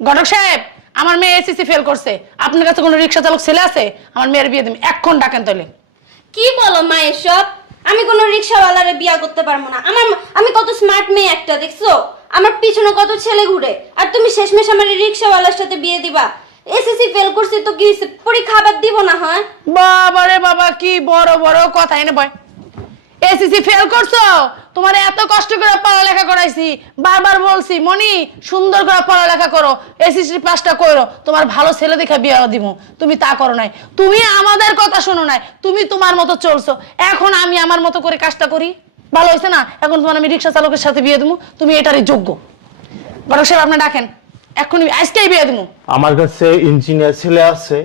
ঘটক সাহেব, আমার মেয়ে এসএসসি ফেল করছে, আপনার কাছে কোনো রিক্সা চালক ছেলে আছে? আমার মেয়ের বিয়ে দিন, এখন ডাকেন তাহলে। কি বলো মা এসব? আমি কোনো রিক্সাওয়ালারে বিয়া করতে পারবো না। আমি কত স্মার্ট মেয়ে একটা, দেখছো? আমার পিছনে কত ছেলে ঘুরে, আর তুমি শেষমেশ আমার রিক্সাওয়ালার সাথে বিয়ে দিবা? এসএসসি ফেল করছে তো কি হইছে? পরীক্ষা আবার দিব না? হয় বাবা রে বাবা, কি বড় বড় কথা এনে বয়। এসএসসি ফেল করছো, তোমার এত কষ্ট করে পড়ালেখা করাইছি, বারবার বলছি মনি সুন্দর করে পড়ালেখা করো, এসএসসি পাসটা করো, তোমার ভালো ছেলে দেখে বিয়ে দিব, তুমি তা করো নাই। তুমি আমাদের কথা শোনো নাই, তুমি তোমার মতো চলছো। এখন আমি আমার মতো করে কাজটা করি, ভালো হয়েছে না? এখন তোমার আমি রিক্সা চালকের সাথে বিয়ে দেবো, তুমি এটারই যোগ্য। বড় সাহেব আপনি ডাকেন, এখন আজকেই বিয়ে দেবো। আমার কাছে ইঞ্জিনিয়ার ছেলে আছে,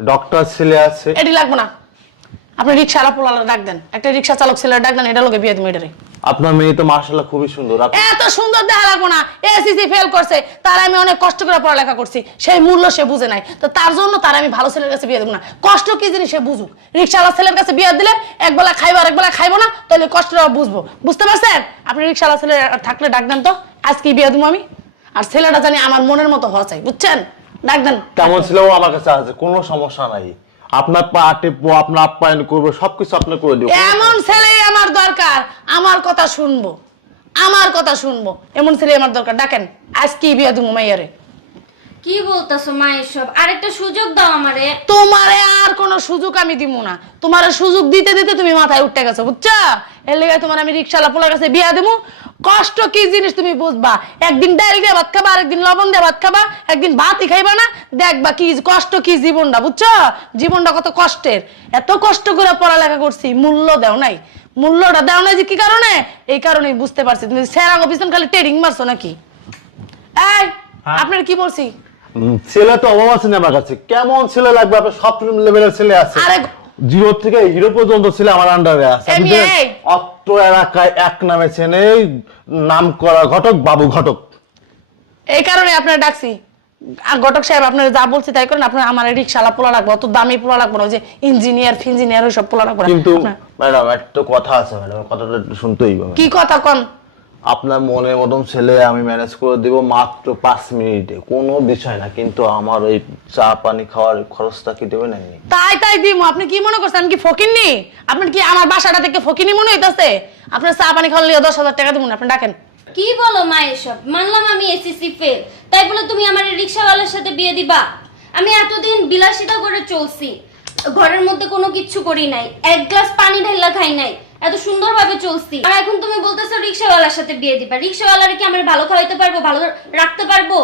ডক্টর ছেলে আছে। এটি লাগবে না, আপনি রিক্সাওয়ালা পোলালা ডাক দেন, একটা রিক্সা চালক ছেলে ডাক দেন, এটা লোকে বিয়ে দেবো এটারে। আপনার মেয়ে তো মাশাআল্লাহ খুবই সুন্দর। এত সুন্দর দেখা লাগবো না, এসএসসি ফেল করছে, তার আমি অনেক কষ্ট করে পড়ালেখা করছি, সেই মূল্য সে বুঝে নাই, তো তার জন্য তার আমি ভালো ছেলের কাছে বিয়ে দেবো না। কষ্ট কি জিনিস সে বুঝুক। রিক্সাওয়ালা ছেলের কাছে বিয়ে দিলে একবেলা খাইবো আর একবেলা খাইবো না, তাহলে কষ্টটা বুঝবো। বুঝতে পারছেন? আপনি রিক্সাওয়ালা ছেলে থাকলে ডাক দেন তো, আজকে বিয়ে দেবো আমি। আর ছেলেটা জানি আমার মনের মতো হওয়া চাই, বুঝছেন? ডাক দেন। তেমন ছেলেও আমার কাছে আছে, কোনো সমস্যা নাই। আপনার পা টেপবো, আপনার আপ্যায়ন করবো, সবকিছু আপনি করে দিব। এমন ছেলেই আমার দরকার, আমার কথা শুনবো, আমার কথা শুনবো, এমন ছেলে আমার দরকার। ডাকেন, আজকে বিয়ে দেবো মাইয়ারে। কি বলতাছো মা এসব? আরেকটা সুযোগ দাও আমারে। তোমারে আর কোন সুযোগ আমি দিব না, তোমার সুযোগ দিতে দিতে তুমি মাথায় উঠতে গেছো, বুঝছো? এর লেগে তোমার আমি রিক্সাওয়ালা পোলার কাছে বিয়া দেবো। কষ্ট কি জিনিস তুমি বুঝবা। একদিন ডাল দিয়ে ভাত খাবা, আরেকদিন লবণ দিয়ে ভাত খাবা, একদিন ভাতই খাইবা না, দেখবা কি কষ্ট, কি জীবনটা, বুঝছো? জীবনটা কত কষ্টের। এত কষ্ট করে পড়ালেখা করছি, মূল্য দেও নাই। মূল্যটা দেও নাই যে কি কারণে? এই কারণেই বুঝতে পারছি তুমি সেরা অফিসন খালি ট্রেডিং মারছো নাকি। এই আপনার কি বলছি? ছেলে তো অভাব আছে না আমার কাছে। কেমন ছেলে লাগবে? আপনার সব লেভেলের ছেলে আছে, আরে জিরো থেকে হিরো পর্যন্ত ছেলে আমার আন্ডারে আছে। অত্র এলাকায় এক নামে ছেলে, নাম করা ঘটক, বাবু ঘটক। এই কারণে আপনার ডাকছি। আর ঘটক সাহেব আপনার যা বলছি তাই করেন। আপনার আমার রিক্সাওয়ালা পোলা লাগবে, অত দামি পোলা লাগবে না, ওই যে ইঞ্জিনিয়ার ফিঞ্জিনিয়ার ওই সব পোলা লাগবে না। কিন্তু ম্যাডাম একটা কথা আছে ম্যাডাম, কথাটা একটু শুনতেই হবে। কি কথা কোন? আপনার মনের মতন ছেলে আমি ম্যানেজ করে দিব মাত্র 5 মিনিটে, কোনো বিষয় না। কিন্তু আমার ওই চা পানি খাওয়ার খরচটা কি দেবেন? তাই দিমু। আপনি কি মনে করছেন আমি কি ফকিন্নি? আপনার কি আমার বাসাটা থেকে ফকিন্নি মনে হইতাছে? আপনার চা পানি খাওয়ালে 10,000 টাকা দেবো না, আপনি ডাকেন। কি বলো মা এসব? মানলাম আমি এসএসসি ফেল, তাই বলে তুমি আমার রিক্সাওয়ালার সাথে বিয়ে দিবা? আমি এতদিন বিলাসিতা করে চলছি, ঘরের মধ্যে কোনো কিচ্ছু করি নাই, এক গ্লাস পানি ঢাইলা খাই নাই, এত সুন্দরভাবে চলছি, আর এখন তুমি বলতেছো রিক্সাওয়ালার সাথে বিয়ে দিবা? রিক্সাওয়ালারে কি আমার ভালো খাওয়াইতে পারবো, ভালো রাখতে পারবো?